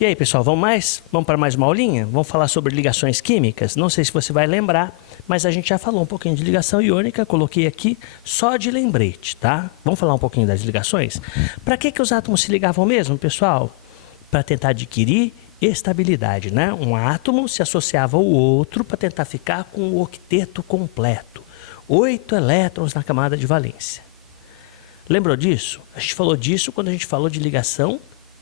E aí, pessoal, vamos para mais uma aulinha? Vamos falar sobre ligações químicas? Não sei se você vai lembrar, mas a gente já falou um pouquinho de ligação iônica, coloquei aqui só de lembrete, tá? Vamos falar um pouquinho das ligações? Para que os átomos se ligavam mesmo, pessoal? Para tentar adquirir estabilidade, né? Um átomo se associava ao outro para tentar ficar com o octeto completo. 8 elétrons na camada de valência. Lembrou disso? A gente falou disso quando a gente falou de ligação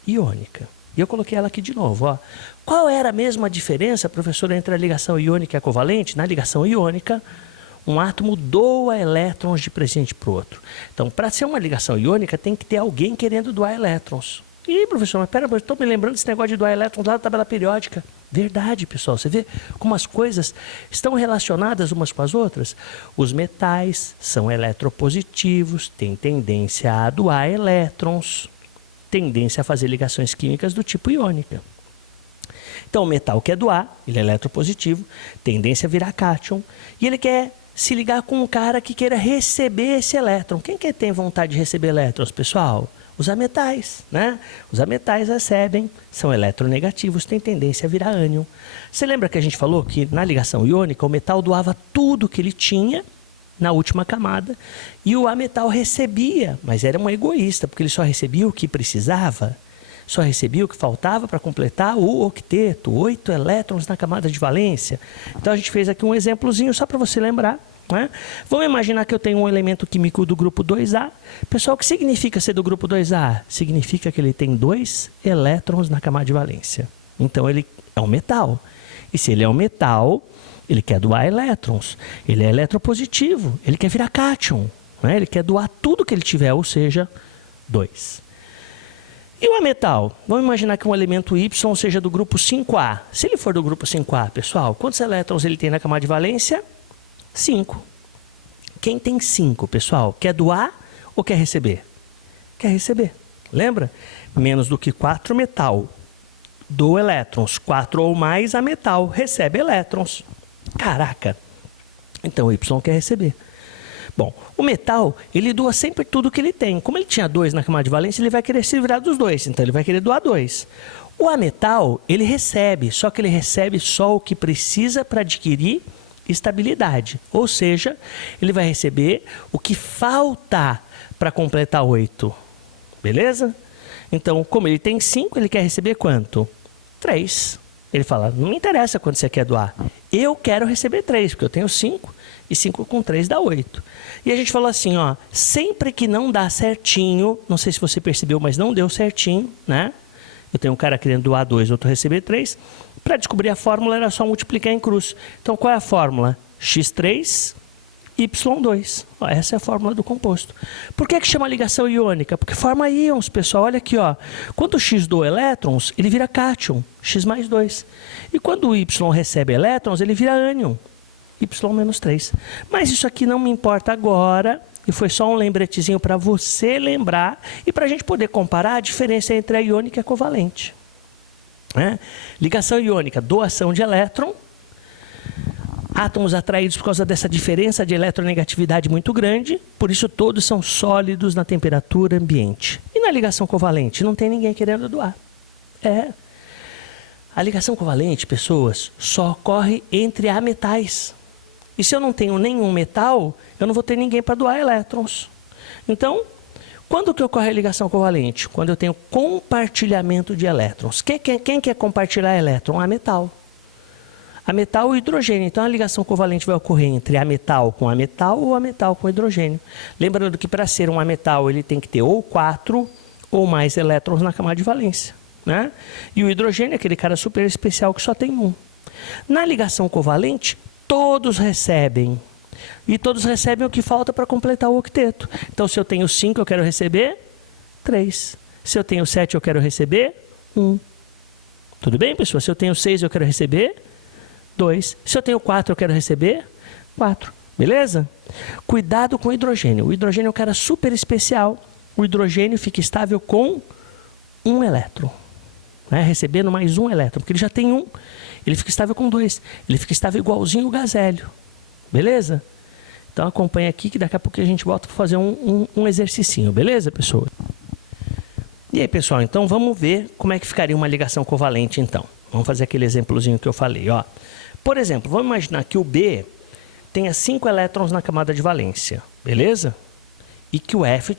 iônica. E eu coloquei ela aqui de novo. Ó. Qual era mesmo a diferença, professor, entre a ligação iônica e a covalente? Na ligação iônica, um átomo doa elétrons de presente para o outro. Então, para ser uma ligação iônica, tem que ter alguém querendo doar elétrons. Ih, professor, mas pera, eu estou me lembrando desse negócio de doar elétrons lá da tabela periódica. Verdade, pessoal. Você vê como as coisas estão relacionadas umas com as outras? Os metais são eletropositivos, têm tendência a doar elétrons, tendência a fazer ligações químicas do tipo iônica. Então, o metal quer doar, ele é eletropositivo, tendência a virar cátion, e ele quer se ligar com um cara que queira receber esse elétron. Quem que tem vontade de receber elétrons, pessoal? Os ametais, né? Os ametais recebem, são eletronegativos, têm tendência a virar ânion. Você lembra que a gente falou que na ligação iônica o metal doava tudo que ele tinha na última camada e o ametal recebia, mas era um egoísta, porque ele só recebia o que precisava, só recebia o que faltava para completar o octeto, 8 elétrons na camada de valência. Então a gente fez aqui um exemplozinho só para você lembrar. Né? Vamos imaginar que eu tenho um elemento químico do grupo 2A. Pessoal, o que significa ser do grupo 2A? Significa que ele tem 2 elétrons na camada de valência. Então ele é um metal. E se ele é um metal, ele quer doar elétrons. Ele é eletropositivo. Ele quer virar cátion. Né? Ele quer doar tudo que ele tiver, ou seja, 2. E o ametal? Vamos imaginar que um elemento Y seja do grupo 5A. Se ele for do grupo 5A, pessoal, quantos elétrons ele tem na camada de valência? 5. Quem tem 5, pessoal, quer doar ou quer receber? Quer receber. Lembra? Menos do que 4 metal. Doa elétrons. 4 ou mais a metal recebe elétrons. Caraca! Então o Y quer receber. Bom, o metal, ele doa sempre tudo que ele tem. Como ele tinha 2 na camada de valência, ele vai querer se livrar dos 2. Então ele vai querer doar 2. O ametal, ele recebe, só que ele recebe só o que precisa para adquirir estabilidade. Ou seja, ele vai receber o que falta para completar 8. Beleza? Então, como ele tem 5, ele quer receber quanto? 3. Ele fala, não me interessa quanto você quer doar. Eu quero receber 3, porque eu tenho 5. E 5 com 3 dá 8. E a gente falou assim, ó, sempre que não dá certinho, não sei se você percebeu, mas não deu certinho, né? Eu tenho um cara querendo doar 2, outro receber 3. Para descobrir a fórmula era só multiplicar em cruz. Então, qual é a fórmula? X3, Y2. Ó, essa é a fórmula do composto. Por que chama ligação iônica? Porque forma íons, pessoal. Olha aqui, ó. Quando o X doa elétrons, ele vira cátion, X mais 2. E quando o Y recebe elétrons, ele vira ânion, Y menos 3. Mas isso aqui não me importa agora. E foi só um lembretezinho para você lembrar e para a gente poder comparar a diferença entre a iônica e a covalente. Né? Ligação iônica, doação de elétron. Átomos atraídos por causa dessa diferença de eletronegatividade muito grande. Por isso todos são sólidos na temperatura ambiente. E na ligação covalente? Não tem ninguém querendo doar. A ligação covalente, pessoas, só ocorre entre ametais. E se eu não tenho nenhum metal, eu não vou ter ninguém para doar elétrons. Então, quando que ocorre a ligação covalente? Quando eu tenho compartilhamento de elétrons. Quem quer compartilhar elétron? A metal. A metal e o hidrogênio. Então, a ligação covalente vai ocorrer entre ametal com ametal ou ametal com hidrogênio. Lembrando que para ser um ametal, ele tem que ter ou 4 ou mais elétrons na camada de valência. Né? E o hidrogênio é aquele cara super especial que só tem 1. Na ligação covalente, todos recebem. E todos recebem o que falta para completar o octeto. Então, se eu tenho 5, eu quero receber 3. Se eu tenho 7, eu quero receber 1. Tudo bem, pessoal? Se eu tenho 6, eu quero receber 2. Se eu tenho 4, eu quero receber 4. Beleza? Cuidado com o hidrogênio. O hidrogênio é um cara super especial. O hidrogênio fica estável com 1 elétron. Né? Recebendo mais 1 elétron, porque ele já tem 1. Ele fica estável com 2. Ele fica estável igualzinho o gás hélio. Beleza? Então acompanha aqui que daqui a pouco a gente volta para fazer um exercicinho. Beleza, pessoal? E aí, pessoal, então vamos ver como é que ficaria uma ligação covalente, então. Vamos fazer aquele exemplozinho que eu falei, ó. Por exemplo, vamos imaginar que o B tenha 5 elétrons na camada de valência, beleza? E que o F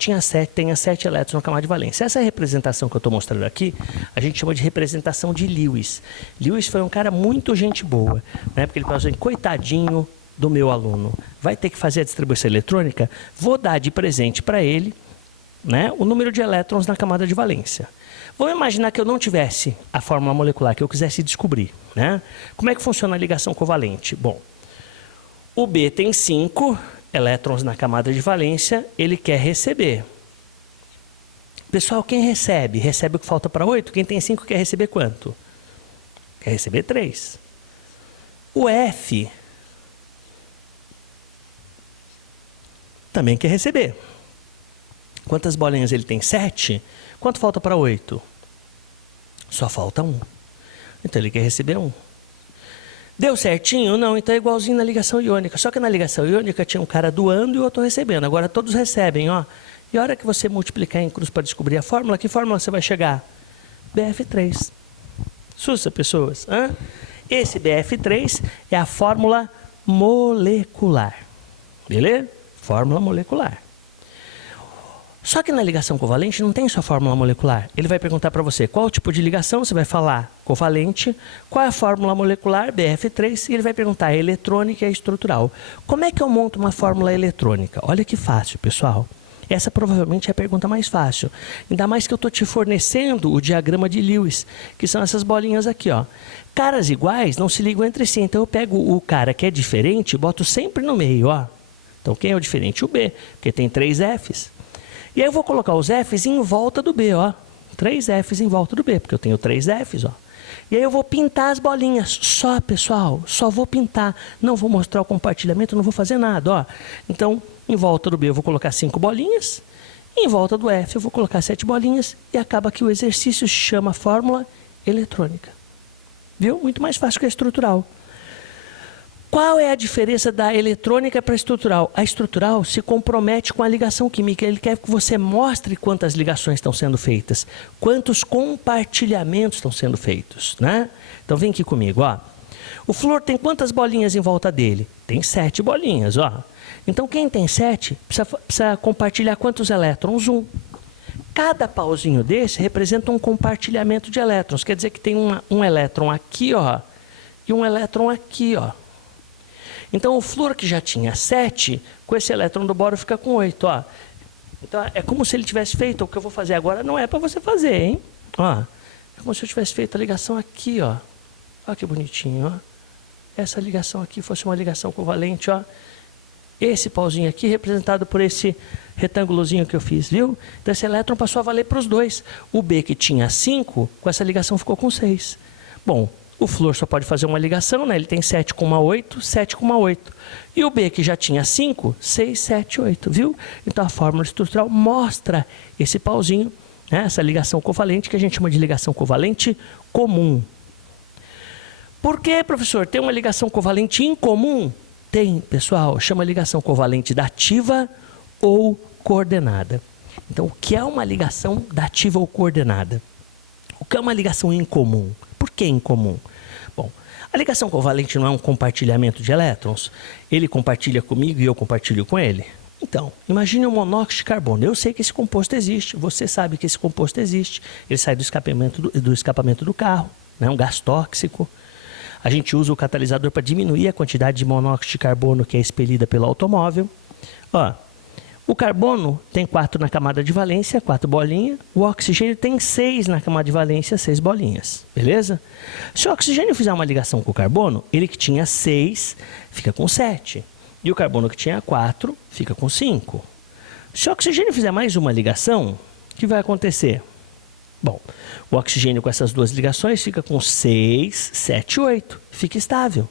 tenha 7 elétrons na camada de valência. Essa representação que eu estou mostrando aqui, a gente chama de representação de Lewis. Lewis foi um cara muito gente boa, né? Porque ele falou assim, coitadinho do meu aluno, vai ter que fazer a distribuição eletrônica, vou dar de presente para ele, né, o número de elétrons na camada de valência. Vamos imaginar que eu não tivesse a fórmula molecular, que eu quisesse descobrir, né? Como é que funciona a ligação covalente? Bom, o B tem 5 elétrons na camada de valência, ele quer receber. Pessoal, quem recebe? Recebe o que falta para 8? Quem tem 5 quer receber quanto? Quer receber 3. O F também quer receber. Quantas bolinhas ele tem? 7. Quanto falta para 8? Só falta 1. Então ele quer receber 1. Deu certinho? Não, então é igualzinho na ligação iônica. Só que na ligação iônica tinha um cara doando e o outro recebendo. Agora todos recebem, ó. E a hora que você multiplicar em cruz para descobrir a fórmula, que fórmula você vai chegar? BF3. Sussa, pessoas. Hã? Esse BF3 é a fórmula molecular. Beleza? Fórmula molecular. Só que na ligação covalente não tem só fórmula molecular. Ele vai perguntar para você qual tipo de ligação, você vai falar covalente, qual é a fórmula molecular, BF3, e ele vai perguntar eletrônica e estrutural. Como é que eu monto uma fórmula eletrônica? Olha que fácil, pessoal. Essa provavelmente é a pergunta mais fácil. Ainda mais que eu estou te fornecendo o diagrama de Lewis, que são essas bolinhas aqui, ó. Caras iguais não se ligam entre si, então eu pego o cara que é diferente e boto sempre no meio, ó. Então quem é o diferente? O B, porque tem 3 Fs. E aí eu vou colocar os Fs em volta do B, ó. 3 Fs em volta do B, porque eu tenho 3 Fs, ó. E aí eu vou pintar as bolinhas. Só, pessoal, só vou pintar. Não vou mostrar o compartilhamento, não vou fazer nada, ó. Então, em volta do B eu vou colocar 5 bolinhas. Em volta do F eu vou colocar 7 bolinhas. E acaba que o exercício se chama fórmula eletrônica. Viu? Muito mais fácil que a estrutural. Qual é a diferença da eletrônica para a estrutural? A estrutural se compromete com a ligação química. Ele quer que você mostre quantas ligações estão sendo feitas, quantos compartilhamentos estão sendo feitos, né? Então vem aqui comigo, ó. O flúor tem quantas bolinhas em volta dele? Tem 7 bolinhas, ó. Então quem tem 7 precisa compartilhar quantos elétrons? 1. Cada pauzinho desse representa um compartilhamento de elétrons. Quer dizer que tem um elétron aqui, ó, e um elétron aqui, ó. Então, o flúor que já tinha 7, com esse elétron do boro fica com 8, ó. Então, é como se ele tivesse feito, o que eu vou fazer agora não é para você fazer, hein? Ó, é como se eu tivesse feito a ligação aqui, ó. Olha que bonitinho, ó. Essa ligação aqui fosse uma ligação covalente, ó. Esse pauzinho aqui representado por esse retângulozinho que eu fiz, viu? Então, esse elétron passou a valer para os dois. O B que tinha 5, com essa ligação ficou com 6. Bom, o flúor só pode fazer uma ligação, né? Ele tem 7 com uma 8, 7 com uma 8. E o B, que já tinha 5, 6, 7, 8, viu? Então, a fórmula estrutural mostra esse pauzinho, né? Essa ligação covalente, que a gente chama de ligação covalente comum. Por que, professor, tem uma ligação covalente incomum? Tem, pessoal, chama ligação covalente dativa ou coordenada. Então, o que é uma ligação dativa ou coordenada? O que é uma ligação incomum? Por que incomum? Bom, a ligação covalente não é um compartilhamento de elétrons? Ele compartilha comigo e eu compartilho com ele? Então, imagine um monóxido de carbono. Eu sei que esse composto existe, você sabe que esse composto existe. Ele sai do escapamento do carro, né? Um gás tóxico. A gente usa o catalisador para diminuir a quantidade de monóxido de carbono que é expelida pelo automóvel. Ó, o carbono tem 4 na camada de valência, 4 bolinhas. O oxigênio tem 6 na camada de valência, 6 bolinhas. Beleza? Se o oxigênio fizer uma ligação com o carbono, ele que tinha 6 fica com 7. E o carbono que tinha 4 fica com 5. Se o oxigênio fizer mais uma ligação, o que vai acontecer? Bom, o oxigênio com essas duas ligações fica com 6, 7, 8. Fica estável.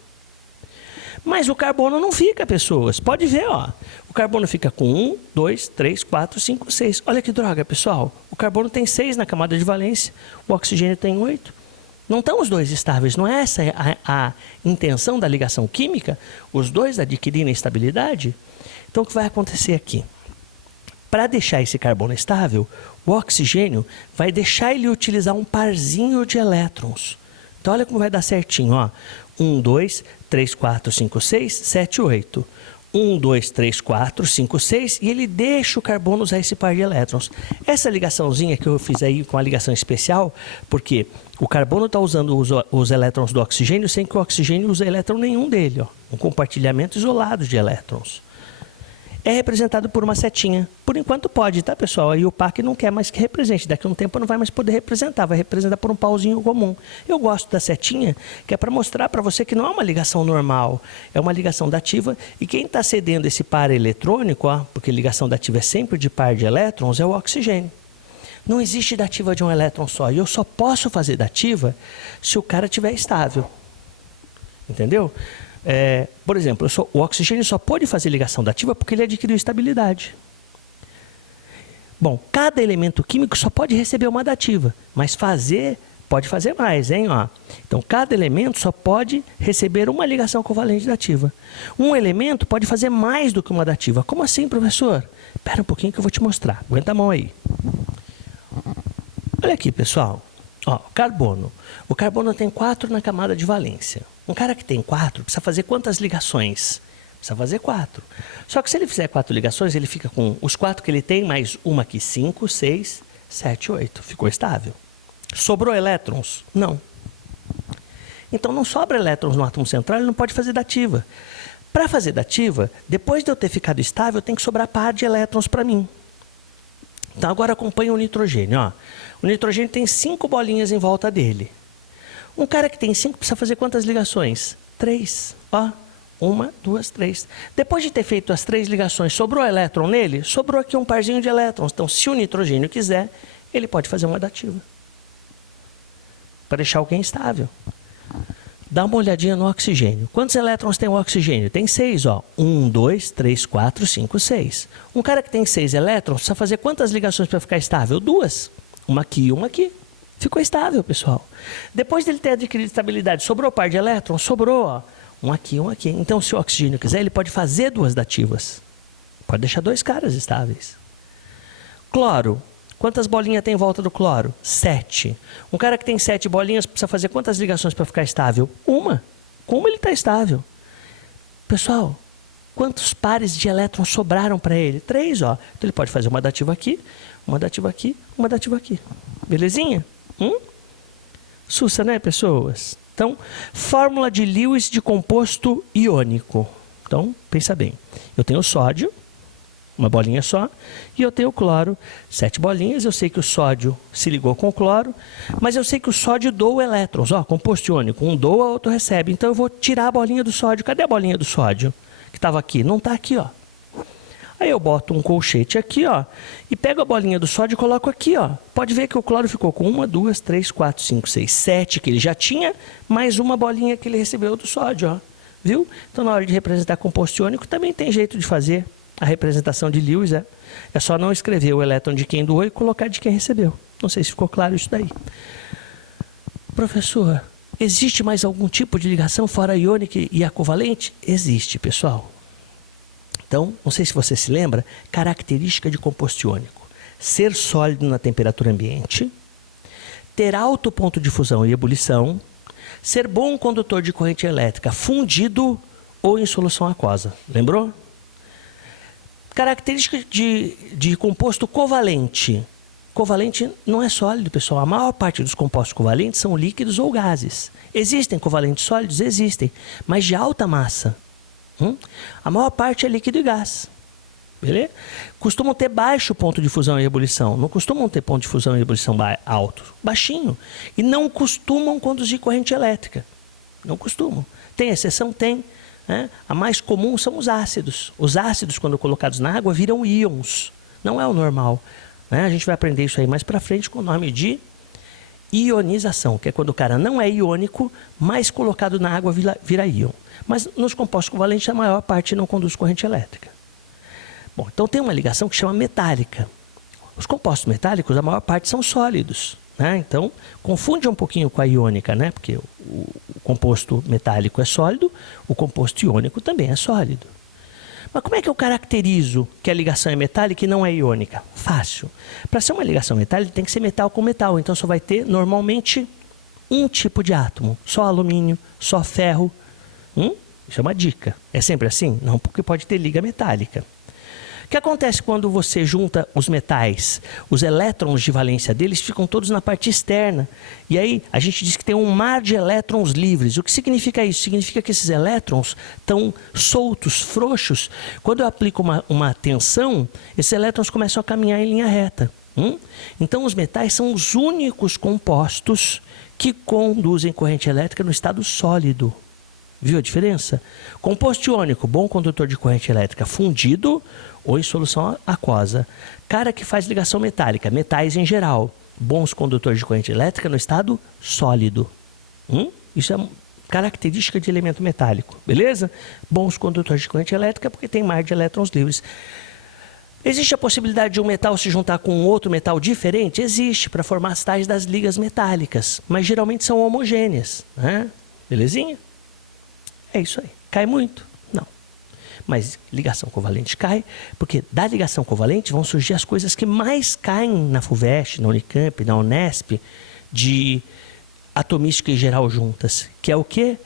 Mas o carbono não fica, pessoas. Pode ver, ó. O carbono fica com 1, 2, 3, 4, 5, 6. Olha que droga, pessoal. O carbono tem 6 na camada de valência. O oxigênio tem 8. Não estão os dois estáveis. Não é essa a intenção da ligação química? Os dois adquirirem estabilidade? Então, o que vai acontecer aqui? Para deixar esse carbono estável, o oxigênio vai deixar ele utilizar um parzinho de elétrons. Então, olha como vai dar certinho, ó. 1, 2, 3, 4, 5, 6, 7, 8. 1, 2, 3, 4, 5, 6, e ele deixa o carbono usar esse par de elétrons. Essa ligaçãozinha que eu fiz aí com a ligação especial, porque o carbono está usando os elétrons do oxigênio sem que o oxigênio use elétron nenhum dele, ó. Um compartilhamento isolado de elétrons. É representado por uma setinha. Por enquanto pode, tá, pessoal? Aí o PAC não quer mais que represente. Daqui a um tempo não vai mais poder representar. Vai representar por um pauzinho comum. Eu gosto da setinha, que é para mostrar para você que não é uma ligação normal. É uma ligação dativa. E quem está cedendo esse par eletrônico, ó, porque ligação dativa é sempre de par de elétrons, é o oxigênio. Não existe dativa de um elétron só. E eu só posso fazer dativa se o cara estiver estável. Entendeu? Por exemplo, o oxigênio só pode fazer ligação dativa porque ele adquiriu estabilidade. Bom, cada elemento químico só pode receber uma dativa, mas pode fazer mais, hein? Ó. Então, cada elemento só pode receber uma ligação covalente dativa. Um elemento pode fazer mais do que uma dativa. Como assim, professor? Espera um pouquinho que eu vou te mostrar. Aguenta a mão aí. Olha aqui, pessoal. Ó, carbono. O carbono tem 4 na camada de valência. Um cara que tem 4 precisa fazer quantas ligações? Precisa fazer 4. Só que se ele fizer 4 ligações, ele fica com os 4 que ele tem, mais uma aqui, 5, 6, 7, 8. Ficou estável. Sobrou elétrons? Não. Então não sobra elétrons no átomo central, ele não pode fazer dativa. Para fazer dativa, depois de eu ter ficado estável, tem que sobrar par de elétrons para mim. Então agora acompanha o nitrogênio. Ó. O nitrogênio tem 5 bolinhas em volta dele. Um cara que tem 5 precisa fazer quantas ligações? 3. Ó, 1, 2, 3. Depois de ter feito as 3 ligações, sobrou elétron nele? Sobrou aqui um parzinho de elétrons. Então, se o nitrogênio quiser, ele pode fazer uma dativa. Para deixar alguém estável. Dá uma olhadinha no oxigênio. Quantos elétrons tem o oxigênio? Tem 6, ó. 1, 2, 3, 4, 5, 6. Um cara que tem 6 elétrons precisa fazer quantas ligações para ficar estável? 2. Uma aqui e uma aqui. Ficou estável, pessoal. Depois dele ter adquirido estabilidade, sobrou par de elétrons? Sobrou, ó. Um aqui e um aqui. Então, se o oxigênio quiser, ele pode fazer 2 dativas. Pode deixar 2 caras estáveis. Cloro. Quantas bolinhas tem em volta do cloro? 7. Um cara que tem 7 bolinhas precisa fazer quantas ligações para ficar estável? Uma. Como ele está estável? Pessoal, quantos pares de elétrons sobraram para ele? 3, ó. Então, ele pode fazer uma dativa aqui, uma dativa aqui, uma dativa aqui. Belezinha? Sussa, né, pessoas? Então, fórmula de Lewis de composto iônico. Então, pensa bem. Eu tenho o sódio, uma bolinha só, e eu tenho o cloro, 7 bolinhas. Eu sei que o sódio se ligou com o cloro, mas eu sei que o sódio doa elétrons. Ó, composto iônico, um doa, outro recebe. Então, eu vou tirar a bolinha do sódio. Cadê a bolinha do sódio que estava aqui? Não está aqui, ó. Aí eu boto um colchete aqui, ó, e pego a bolinha do sódio e coloco aqui, ó. Pode ver que o cloro ficou com 1, 2, 3, 4, 5, 6, 7 que ele já tinha, mais uma bolinha que ele recebeu do sódio, ó. Viu? Então, na hora de representar composto iônico, também tem jeito de fazer a representação de Lewis, é só não escrever o elétron de quem doou e colocar de quem recebeu. Não sei se ficou claro isso daí. Professor, existe mais algum tipo de ligação fora a iônica e a covalente? Existe, pessoal. Então, não sei se você se lembra, característica de composto iônico. Ser sólido na temperatura ambiente, ter alto ponto de fusão e ebulição, ser bom condutor de corrente elétrica fundido ou em solução aquosa. Lembrou? Característica de composto covalente. Covalente não é sólido, pessoal. A maior parte dos compostos covalentes são líquidos ou gases. Existem covalentes sólidos? Existem, mas de alta massa. A maior parte é líquido e gás. Beleza? Costumam ter baixo ponto de fusão e ebulição. Não costumam ter ponto de fusão e ebulição alto. Baixinho. E não costumam conduzir corrente elétrica. Não costumam. Tem exceção? Tem. Né? A mais comum são os ácidos. Os ácidos, quando colocados na água, viram íons. Não é o normal. Né? A gente vai aprender isso aí mais para frente com o nome de ionização, que é quando o cara não é iônico, mas colocado na água vira íon. Mas nos compostos covalentes, a maior parte não conduz corrente elétrica. Bom, então tem uma ligação que chama metálica. Os compostos metálicos, a maior parte são sólidos. Né? Então, confunde um pouquinho com a iônica, né? Porque o composto metálico é sólido, o composto iônico também é sólido. Mas como é que eu caracterizo que a ligação é metálica e não é iônica? Fácil. Para ser uma ligação metálica, tem que ser metal com metal. Então, só vai ter, normalmente, um tipo de átomo. Só alumínio, só ferro. Isso é uma dica. É sempre assim? Não, porque pode ter liga metálica. O que acontece quando você junta os metais? Os elétrons de valência deles ficam todos na parte externa. E aí a gente diz que tem um mar de elétrons livres. O que significa isso? Significa que esses elétrons estão soltos, frouxos. Quando eu aplico uma tensão, esses elétrons começam a caminhar em linha reta. Então os metais são os únicos compostos que conduzem corrente elétrica no estado sólido. Viu a diferença? Composto iônico, bom condutor de corrente elétrica fundido ou em solução aquosa. Cara que faz ligação metálica, metais em geral, bons condutores de corrente elétrica no estado sólido. Isso é característica de elemento metálico, beleza? Bons condutores de corrente elétrica porque tem mar de elétrons livres. Existe a possibilidade de um metal se juntar com outro metal diferente? Existe, para formar as tais das ligas metálicas, mas geralmente são homogêneas, né? Belezinha? É isso aí. Cai muito? Não. Mas ligação covalente cai, porque da ligação covalente vão surgir as coisas que mais caem na FUVEST, na Unicamp, na Unesp, de atomística e geral juntas, que é o quê?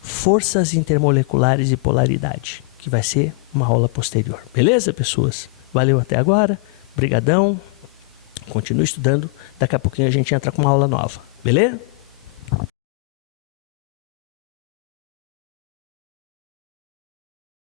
Forças intermoleculares e polaridade, que vai ser uma aula posterior. Beleza, pessoas? Valeu até agora. Brigadão. Continue estudando. Daqui a pouquinho a gente entra com uma aula nova. Beleza?